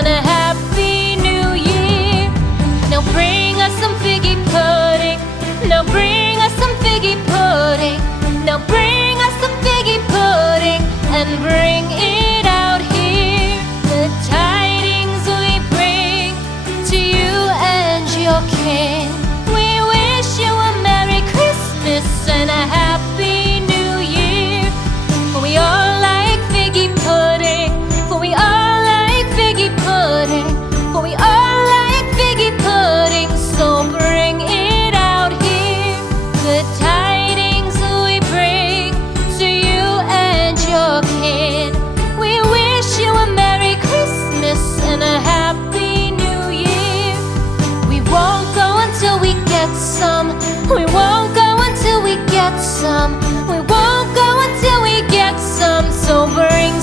and a Happy New Year. Now bring us some figgy pudding. Now bring us some figgy pudding. Now bring us some figgy pudding and bring it out here. The tidings we bring to you and your kin. We wish you a Merry Christmas and a Happy New Year. For we all like figgy pudding. For we all like figgy pudding. For we all like figgy pudding. So bring it out here. The tidings we bring to you and your kin. We wish you a Merry Christmas and a Happy New Year. We won't go until we get some. We won't go until we get some. We won't go until we get some. So bring